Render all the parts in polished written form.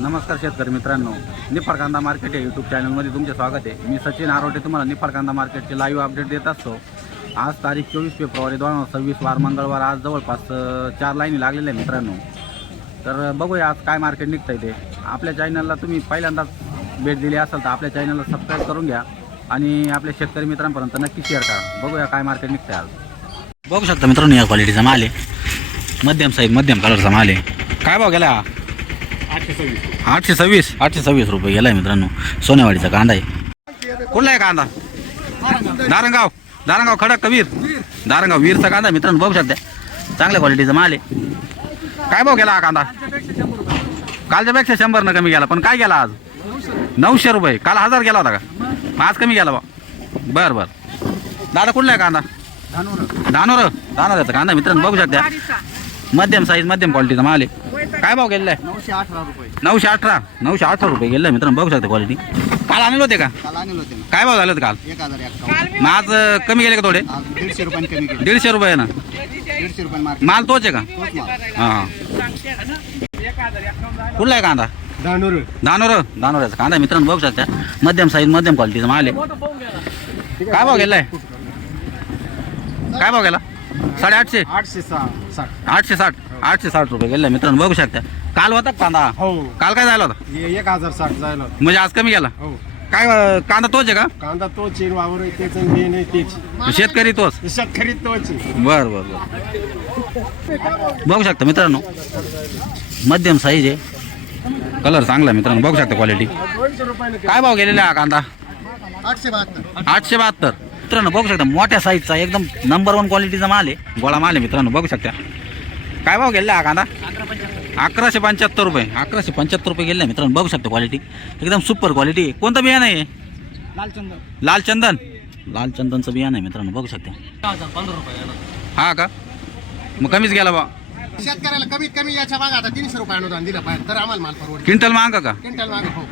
नमस्कार शेतकरी मित्रांनो, निफाड कांदा मार्केट या यूट्यूब चॅनलमध्ये तुमचे स्वागत आहे। मी सचिन आरोटे तुम्हाला निफाड कांदा मार्केटचे लाईव्ह अपडेट देत असतो। आज तारीख 24 फेब्रुवारी 2026 वार मंगळवार। आज जवळपास 4 लाईनी लागलेल्या आहे मित्रांनो। तर बघूया आज काय मार्केट निघतंय ते। आपल्या चॅनलला तुम्ही पहिल्यांदाच भेट दिली असेल तर आपल्या चॅनलला सबस्क्राईब करून घ्या आणि आपल्या शेतकरी मित्रांपर्यंत नक्की शेअर करा। बघूया काय मार्केट निघतंय आज। बघू शकता मित्रांनो, या क्वालिटीचा माल आहे, मध्यम साईज मध्यम कलरचा माल आहे। काय भाव गेला? 826 रुपये गेलाय मित्रांनो। सोनेवाडीचा कांदा आहे। कुठला आहे कांदा? दारंगाव खडक कबीर दारंगाव वीरचा कांदा मित्रांनो। बघू शकता चांगल्या क्वालिटीचा माल आहे। काय भाव गेला हा कांदा? कालच्यापेक्षा 100 न कमी गेला, पण काय गेला आज? 900 रुपये। काल 1000 गेला होता का? आज कमी गेला बा। बरं दादा कुठला आहे कांदा? धानोराचा कांदा मित्रांनो। बघू शकता मध्यम साईज मध्यम क्वालिटीचा माल आहे। काय भाव गेलेला आहे? 918 रुपये गेलेला मित्रांनो। बघू शकता क्वालिटी। काल आणले होते का? काय भाव झाले होते काल? 1051। मग आज कमी गेले का थोडे? 150 रुपये ना? 150 रुपये माल तोच आहे का? हां कुठला आहे कांदा? धानोराचा कांदा मित्रांनो। बघू शकता मध्यम साईज मध्यम क्वालिटीचा माल आहे। काय भाव गेलाय? काय भाव गेला? 860 रुपये गेले मित्रांनो। बघू शकता काल होता कांदा? हो। काल काय झाला होता? 1060 झालं म्हणजे आज कमी गेला? हो। काय कांदा तोच आहे का? कांदा तोच आहे, वावर आहे तेच आणि हे नाही तेच, शेतकरी तोच? शेतकरी तोच आहे। बर बघू शकता मित्रांनो मध्यम साईज आहे, कलर चांगला मित्रांनो। बघू शकता क्वालिटी। काय भाव गेलेला हा कांदा? 872 मित्रांनो। बघू शकता मोठ्या साईजचा एकदम नंबर 1 क्वालिटीचा माल आहे, गोळा माल आहे मित्रांनो। बघू शकता काय भाव गेला हा कांदा? 1175 रुपये 1175 रुपये गेले मित्रांनो। बघू शकता क्वालिटी एकदम सुपर क्वालिटी आहे। कोणतं बियाणं आहे? लालचंदनचं बियाणं आहे मित्रांनो। बघू शकता हा का? मग कमीच गेला बा। शेतकऱ्याला कमीत कमी याच्या मागे आता 300 रुपये अनुदान दिलं पाहिजे तर आम्हाला माल परवडेल। क्विंटल मागा का? क्विंटल मागे हो।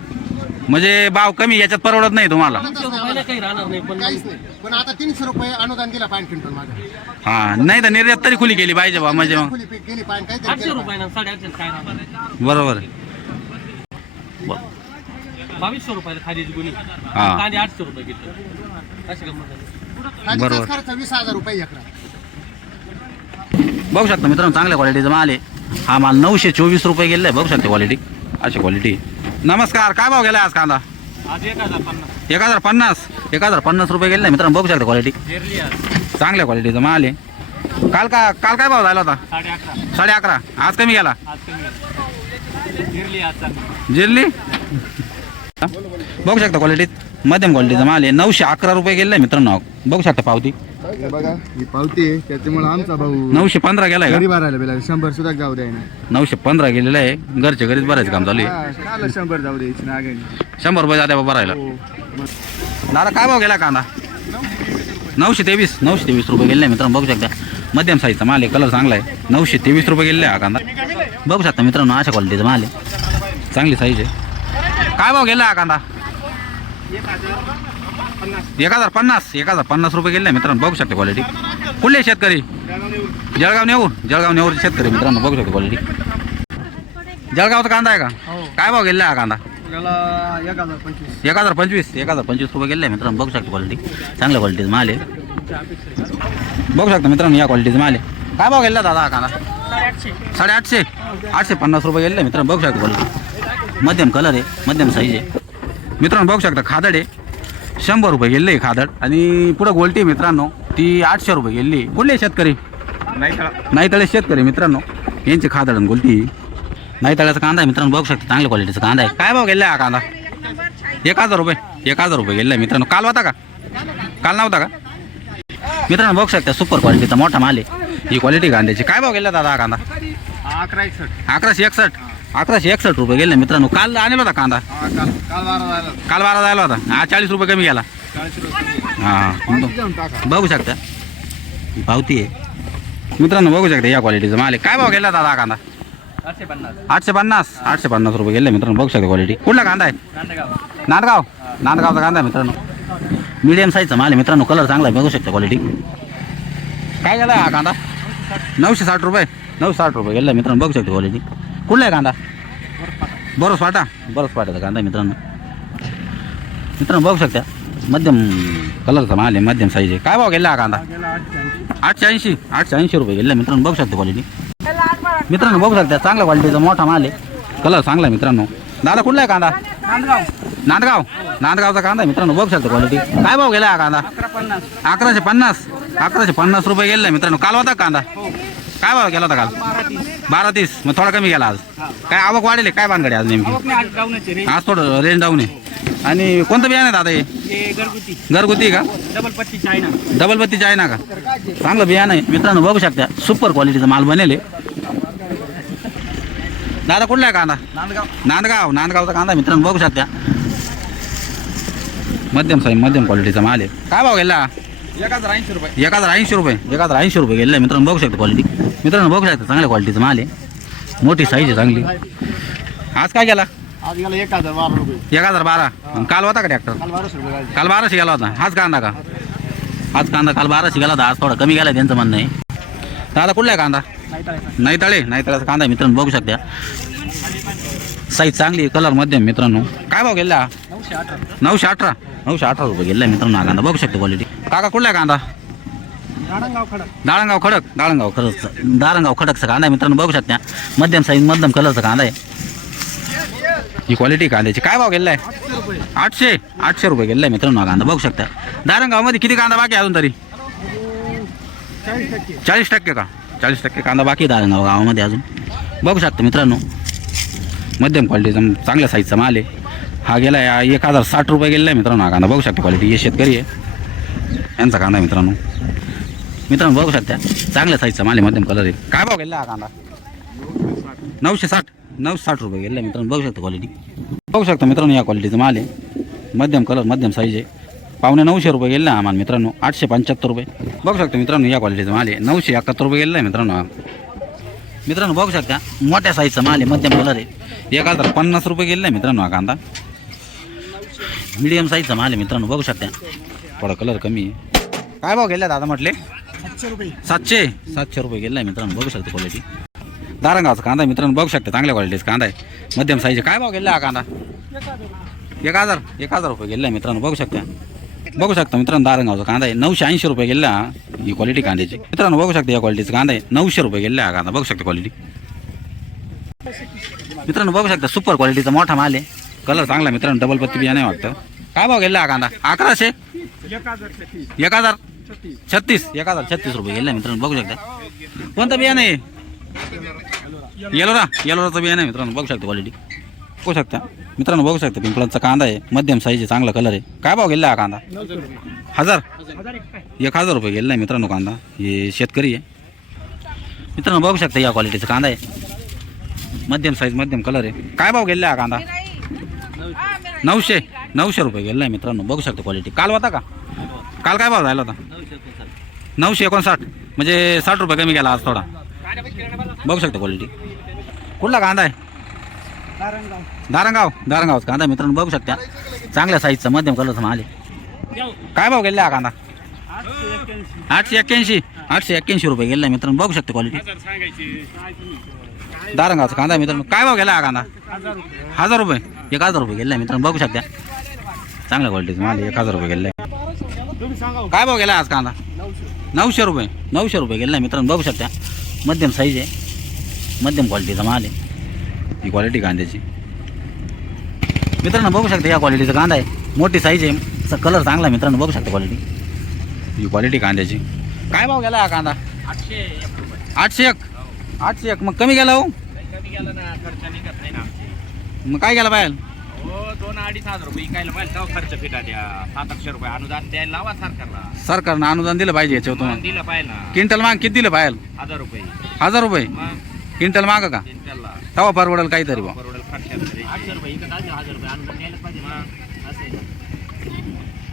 म्हणजे भाव कमी याच्यात परवडत नाही तुम्हाला? काही राहणार नाही, पण आता 300 रुपये अनुदान दिलं पाहिजे क्विंटल मागे। हा नाही तर निर्यात तरी खुली केली पाहिजे बा, म्हणजे मग गेली पाहिजे काहीतरी बरोबर 2200 रुपयाला खालीच गुणी हा 800 रुपये घेतलं अशी गंमत बरोबर। खर्च 20,000 रुपये एकरा। बघू शकता मित्रांनो चांगल्या क्वालिटीचा माल आहे हा माल। 924 रुपये गेलेला आहे। बघू शकता क्वालिटी अशी क्वालिटी। नमस्कार, काय भाव गेला आज कांदा? आज 1050 1050 रुपये गेले मित्रांनो। बघू शकता क्वालिटी चांगल्या क्वालिटीचा माल आहे। काल काय भाव झाला होता? 11.5 आज कमी गेला? आज कमी जिरली आज चांगली जिरली। बघू शकता क्वालिटी मध्यम क्वालिटीचा माल आहे। 911 रुपये गेले मित्रांनो। बघू शकता पावती बघा ही पावती आहे, त्याच्यामुळे आमचा भाऊ 915 गेलाय का? घरी भरायला बेला 100 सुद्धा जाऊ द्यायना। 915 गेलेला आहे। घरच्या घरीच भरायचं काम चालू आहे। 100 जाऊ द्यायची ना 100 रुपये जाते बाबा भरायला। दादा काय भाव गेला कांदा? 923 रुपये गेले मित्रांनो। बघू शकता मध्यम साईजचा माल आहे, कलर चांगला आहे। 923 रुपये गेले हा कांदा। बघू शकता मित्रांनो अशा क्वालिटीचा माल आहे, चांगली साईज आहे। काय भाव गेला हा कांदा? 1050 रुपये गेले मित्रांनो। बघू शकता क्वालिटी। कुठले शेतकरी? जळगाव नेऊर शेतकरी मित्रांनो। बघू शकता क्वालिटी जळगावचा कांदा आहे का? काय भाव गेला हा कांदा? 1025 रुपये गेले मित्रांनो। बघू शकता क्वालिटी चांगल्या क्वालिटीचा माल आहे। बघू शकता मित्रांनो या क्वालिटीचा माल आहे। काय भाव गेला दादा हा कांदा? 850 रुपये गेले मित्रांनो। बघू शकता क्वालिटी मध्यम कलर आहे, मध्यम साईज आहे मित्रांनो। बघू शकता खादड आहे, 100 रुपये गेले खादड। आणि पुढं गोलटी मित्रांनो ती 800 रुपये गेली। कुठले शेतकरी? नाही तळे शेतकरी मित्रांनो। यांची खादड आणि गोलटी नाही तळ्याचा कांदा आहे मित्रांनो। बघू शकता चांगल्या क्वालिटीचा कांदा आहे। काय भाव गेला हा कांदा? 1000 रुपये गेले मित्रांनो। काल होता का? काल नव्हता का मित्रांनो? बघू शकता सुपर क्वालिटीचा मोठा माल आहे ही क्वालिटी कांद्याची। काय भाव गेला दादा हा कांदा? 1161 रुपये गेले मित्रांनो। काल आणला होता कांदा? काल 12 झाला होता। हा 40 रुपये कमी गेला। हां बघू शकता पावती आहे मित्रांनो। बघू शकता या क्वालिटीचा माल आहे। काय भाव गेला दादा हा कांदा? 850 रुपये गेले मित्रांनो। बघू शकता क्वालिटी। कुठला कांदा आहे? नांदगावचा कांदा आहे मित्रांनो। मीडियम साईजचा माल आहे मित्रांनो, कलर चांगला आहे। बघू शकता क्वालिटी। काय गेला हा कांदा? 960 रुपये गेला मित्रांनो। बघू शकता क्वालिटी। कुठला आहे कांदा? बरंच वाटायचा कांदा मित्रांनो. बघू शकता मध्यम कलरचा माल आहे, मध्यम साईज आहे. काय भाव गेला हा कांदा? 880 रुपये गेला मित्रांनो. बघू शकता क्वालिटी मित्रांनो, बघू शकता चांगल्या क्वालिटीचा मोठा माल आहे, कलर चांगला आहे मित्रांनो. दादा कुठला आहे कांदा? नांदगावचा कांदा आहे मित्रांनो. बघू शकता क्वालिटी. काय भाव गेला हा कांदा? 1150 रुपये गेला मित्रांनो. काल होता कांदा? काय भाव गेला होता काल? 12-30. मग थोडा कमी गेला आज. काय आवक वाढेल काय भानगडी आज नेमकी? आज थोडं रेंज डाऊन आहे. आणि कोणतं बियाणं आहे दादा हे? घरगुती का? डबल पत्ती चायना का? चांगलं बियाणं आहे मित्रांनो. बघू शकता सुपर क्वालिटीचा माल बनेल. दादा कुठला आहे कांदा? नांदगावचा कांदा मित्रांनो. बघू शकता मध्यम क्वालिटीचा माल आहे. काय भाव गेला? 1080 रुपये. 1080 रुपये गेले मित्रांनो. बघू शकता क्वालिटी मित्रांनो. बघू शकता चांगल्या क्वालिटीचा माल आहे, मोठी साईज आहे चांगली. आज काय गेला? आज गेला 1012 रुपये. 1012. काल होता का ट्रॅक्टर? काल 1200 रुपये गाडी. काल 1200 गेला होता. हाच कांदा का? काल 1200 गेला होता. आज थोडा कमी गेला त्यांचं म्हणणं आहे. दादा कुठला आहे कांदा? नाईतळ्याचा कांदा आहे मित्रांनो. बघू शकता साईज चांगली, कलर मध्यम मित्रांनो. काय भाव गेला? 918 रुपये गेला मित्रांनो हा कांदा. बघू शकता क्वालिटी. काका कुठला आहे कांदा? दारंगाव खडकचा कांदा आहे मित्रांनो. बघू शकता मध्यम साईज, मध्यम कलरचा कांदा आहे. ही क्वालिटी कांद्याची. काय भाव गेला आहे? 800 रुपये गेला मित्रांनो हा कांदा. बघू शकता दारंगावमध्ये किती कांदा बाकी अजून तरी? 40% का? 40% कांदा बाकी दारंगाव गावामध्ये अजून. बघू शकता मित्रांनो मध्यम क्वालिटीचा चांगल्या साईजचा माल आहे. हा गेला 1060 रुपये गेला आहे मित्रांनो हा कांदा. बघू शकता क्वालिटी. हे शेतकरी आहे यांचा कांदा मित्रांनो. बघू शकता चांगल्या साईजचा माल आहे, मध्यम कलर आहे. काय भाव गेला हा कांदा? 960 रुपये गेला मित्रांनो. बघू शकता क्वालिटी. बघू शकता मित्रांनो या क्वालिटीचा माल आहे, मध्यम कलर, मध्यम साईज आहे. 950 रुपये गेला हा माल मित्रांनो. 875 रुपये. बघू शकता मित्रांनो या क्वालिटीचा माल आहे. 971 रुपये गेला आहे मित्रांनो. बघू शकता मोठ्या साईजचा माल आहे, मध्यम कलर आहे. 1050 रुपये गेला आहे मित्रांनो हा कांदा. मीडियम साईजचा माल आहे मित्रांनो. बघू शकता थोडा कलर कमी आहे. काय भाव गेला दादा म्हटले? 700 रुपये गेला आहे मित्रांनो. बघू शकता क्वालिटी. दारंगावचा कांदा मित्रांनो. बघू शकता चांगल्या क्वालिटीचा कांदा आहे, मध्यम साईज. काय भाव गेला हा कांदा? 1000 रुपये गेला आहे मित्रांनो. बघू शकता मित्रांनो दारंगावचा कांदा आहे. 980 रुपये गेला ही क्वालिटी कांद्याची मित्रांनो. बघू शकता या क्वालिटीचा कांदा आहे. 900 रुपये गेला हा कांदा. बघू शकता क्वालिटी मित्रांनो. बघू शकता सुपर क्वालिटीचा मोठा माल आहे, कलर चांगला मित्रांनो. डबल पत्ती बियाणे वाटतं. काय भाव गेला हा कांदा? 1100 1036 रुपये गेला मित्रांनो. बघू शकता कोणतं बियाणं आहे? येलोराचं बियाणं आहे मित्रांनो. बघू शकता क्वालिटी. बघू शकता मित्रांनो. बघू शकता पिंपळांचा कांदा आहे, मध्यम साईज आहे, चांगला कलर आहे. काय भाव गेला हा कांदा? 1000 रुपये गेला आहे मित्रांनो कांदा. हे शेतकरी आहे मित्रांनो. बघू शकता या क्वालिटीचा कांदा आहे, मध्यम साईज, मध्यम कलर आहे. काय भाव गेला हा कांदा? 900 रुपये गेला आहे मित्रांनो. बघू शकता क्वालिटी. काल होता का? काल काय भाव झाला होता? 959. म्हणजे 60 रुपये कमी गेला आज थोडा. बघू शकता क्वालिटी. कुठला कांदा आहे? दारंगावचा कांदा मित्रांनो. बघू शकता चांगल्या साईजचा, मध्यम कलरचा माल आहे. काय भाव गेला हा कांदा? 881 रुपये गेला मित्रांनो. बघू शकता क्वालिटी. दारंगावचा कांदा मित्रांनो. काय भाव गेला हा कांदा? 1000 रुपये. 1000 रुपये गेला मित्रांनो. बघू शकता चांगल्या क्वालिटीचा माल आहे. 1000 रुपये गेला. काय भाव गेला आज कांदा? 900 रुपये गेला मित्रांनो. बघू शकता मध्यम साईज आहे, मध्यम क्वालिटीचा माल आहे. ही क्वालिटी कांद्याची मित्रांनो. बघू शकता या क्वालिटीचा कांदा आहे, मोठी साईज आहे, कलर चांगला मित्रांनो. बघू शकता क्वालिटी. ही क्वालिटी कांद्याची. काय भाव गेला हा कांदा? 801. मग कमी गेला हो? मग काय गेला पाहिजे? 2-2.5 रुपये इकायला पाहिजे. तेव्हा खर्च फिटा द्या. 700 रुपये अनुदान द्यायला लावा सरकारला. सरकारनं अनुदान दिलं पाहिजे याच्यावर. दिलं पाहिजे ना. क्विंटल माग किती दिलं पाहिजे? 1000 रुपये. 1000 रुपये मग क्विंटल माग का? क्विंटलला तेव्हा परवडेल काहीतरी बा. परवडेल. खर्चात 800 रुपये इकडे 1000 रुपये अनुदान द्यायला पाहिजे. मग असं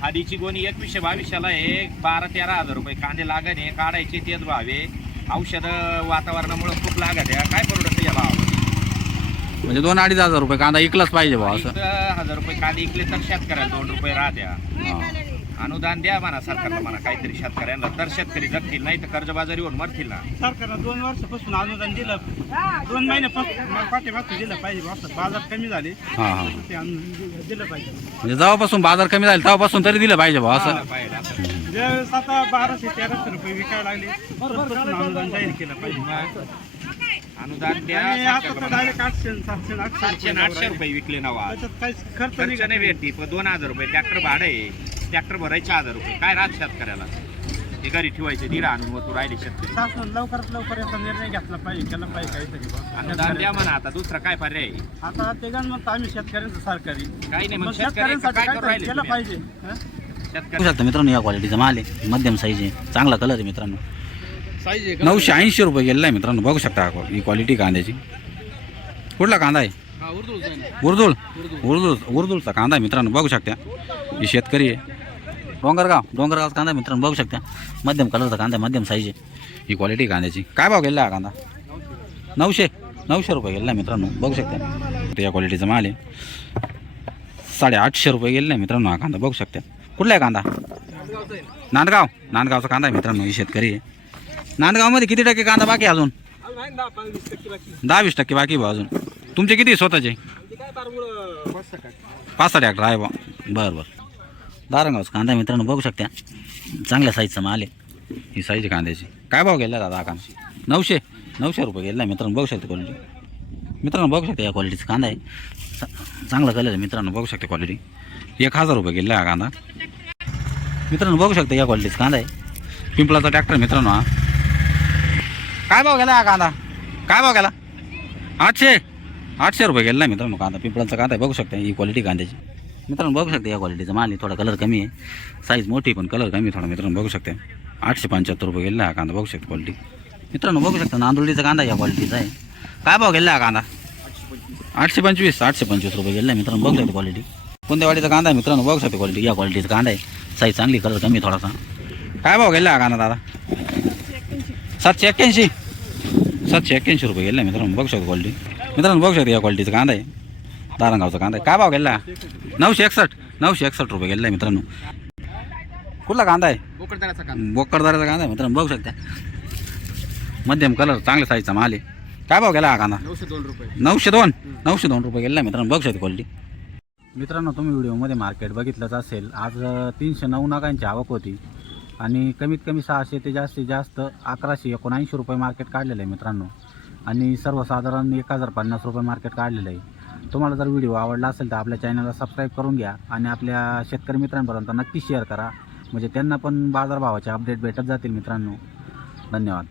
आधीची गोणी 2100-2200ला आहे. 12-13 हजार रुपये कांदे लागत आहे. काढायचे तेच भावे. औषधं वातावरणामुळे खूप लागत आहे. काय परवडत या भावामध्ये? म्हणजे 2-2.5 रुपये कांदा इकलाच पाहिजे बा असं. 1000 रुपये कांदे इकले तर शेतकऱ्याला 2 रुपये राहत्या. अनुदान द्या म्हणा सरकारला म्हणा काहीतरी शेतकऱ्यांना, तर शेतकरी जगतील, नाही तर कर्जबाजारी होऊन मरतील ना. सरकारनं 2 वर्षापासून अनुदान दिलं, 2 महिन्यापासून पाठीमागचं दिलं पाहिजे. असं बाजार कमी झाले हां हां, ते अनुदान दिलं पाहिजे. म्हणजे जेव्हापासून बाजार कमी झाले तेव्हापासून तरी दिलं पाहिजे बा असं. पाहिजे असं. ज्यावेळेस आता 1200-1300 रुपये विकायला लागले तेव्हापासून अनुदान जाहीर केलं पाहिजे. अनुदान द्या आणि आता तर सरकारला. डायरेक्ट 800, 700, 700-800 रुपये विकले नावा. त्याच्यात काही खर्च खर्च निघत नाही भेटती, पण 2000 रुपये ट्रॅक्टर भाडं आहे, ट्रॅक्टर भरायचे 1000 रुपये. काय राहत शेतकऱ्याला, ते घरी ठेवायचे, दीड आणून वतू राहिले शेतकरी. शासनानं लवकरात लवकर याचा निर्णय घेतला पाहिजे, केला पाहिजे काहीतरी बा. अनुदान द्या म्हणा, आता दुसरा काय पर्याय आहे? आता ते गण म्हणतो आम्ही शेतकऱ्यांचं सरकारी, काही नाही, मग मग शेतकऱ्यांचं शेतकऱ्यांसाठी काय करू काहीतरी राहिले केलं तुम्ही? पाहिजे. हं? शेतकरी बघू शकता मित्रांनो, या क्वालिटीचा माल आहे, मध्यम साईज आहे, चांगला कलर आहे मित्रांनो. 980 रुपये गेलेला आहे मित्रांनो. बघू शकता ही क्वालिटी कांद्याची. कुठला कांदा आहे? उर्दूळचा कांदा आहे मित्रांनो. बघू शकता ही शेतकरी आहे, डोंगरगावचा कांदा आहे मित्रांनो. बघू शकता मध्यम कलरचा कांदा आहे, मध्यम साईज आहे ही क्वालिटी कांद्याची. काय भाव गेला हा कांदा? 900 रुपये गेला आहे मित्रांनो. बघू शकता या क्वालिटीचा माल आहे. 850 रुपये गेले आहे मित्रांनो हा कांदा. बघू शकता कुठला आहे कांदा? नांदगावचा कांदा आहे मित्रांनो. ही शेतकरी आहे. नांदगावमध्ये किती टक्के कांदा बाकी आहे अजून? 10-20% बाकी बा अजून. तुमचे किती स्वतःचे? 5-6 ट्रॅक्टर आहे बा. बरं. दारंगावचा कांदा आहे मित्रांनो. बघू शकता चांगल्या साईजचा माल आहे ही साईज कांद्याची. काय भाव गेला दादा हा कांदा? 900 रुपये गेला मित्रांनो. बघू शकता क्वालिटी मित्रांनो. बघू शकता या क्वालिटीचा कांदा आहे, चांगला कलर आहे मित्रांनो. बघू शकता क्वालिटी. 1000 रुपये गेला हा कांदा मित्रांनो. बघू शकता या क्वालिटीचा कांदा आहे, पिंपळाचा ट्रॅक्टर मित्रांनो हा. काय भाव गेला हा कांदा? काय भाव गेला? 800 रुपये गेला मित्रांनो कांदा. पिंपळाचा कांदा आहे. बघू शकता ही क्वालिटी कांद्याची मित्रांनो. बघू शकता या क्वालिटीचा माल आहे, थोडा कलर कमी आहे, साईज मोठी पण कलर कमी थोडा मित्रांनो. बघू शकता 875 रुपये गेला हा कांदा. बघू शकता क्वालिटी मित्रांनो. बघू शकता नांदुर्डीचा कांदा या क्वालिटीचा आहे. काय भाव गेला हा कांदा? 825 रुपये गेला मित्रांनो. बघू शकता क्वालिटी. कोणत्यावाडीचा कांदा आहे मित्रांनो. बघू शकता क्वालिटी या क्वालिटीचा कांदा आहे, साईज चांगली, कलर कमी थोडासा. काय भाव गेला हा कांदा दादा? 781 रुपये गेला मित्रांनो. बघू शकता क्वालिटी मित्रांनो. बघू शकता या क्वालिटीचा कांदा आहे, दारंगावचा कांदा आहे. काय भाव गेला? 961 रुपये गेला मित्रांनो. कुठला कांदा आहे? बोकडदाराचा कांदा आहे मित्रांनो. बघू शकता मध्यम कलर, चांगल्या साईजचा माल आहे. काय भाव गेला हा कांदा? 902 रुपये गेला मित्रांनो. बघू शकता क्वालिटी मित्रांनो. तुम्ही व्हिडिओमध्ये मार्केट बघितलंच असेल. आज 309 नागांची आवक होती आणि कमीत कमी 600 ते जास्तीत जास्त 1179 रुपये मार्केट काढलेलं आहे मित्रांनो. आणि सर्वसाधारण 1050 रुपये मार्केट काढलेलं आहे. तुम्हाला जर व्हिडिओ आवडला असेल तर आपल्या चॅनलला सबस्क्राईब करून घ्या आणि आपल्या शेतकरी मित्रांपर्यंत नक्की शेअर करा, म्हणजे त्यांना पण बाजारभावाचे अपडेट भेटत जातील मित्रांनो. धन्यवाद.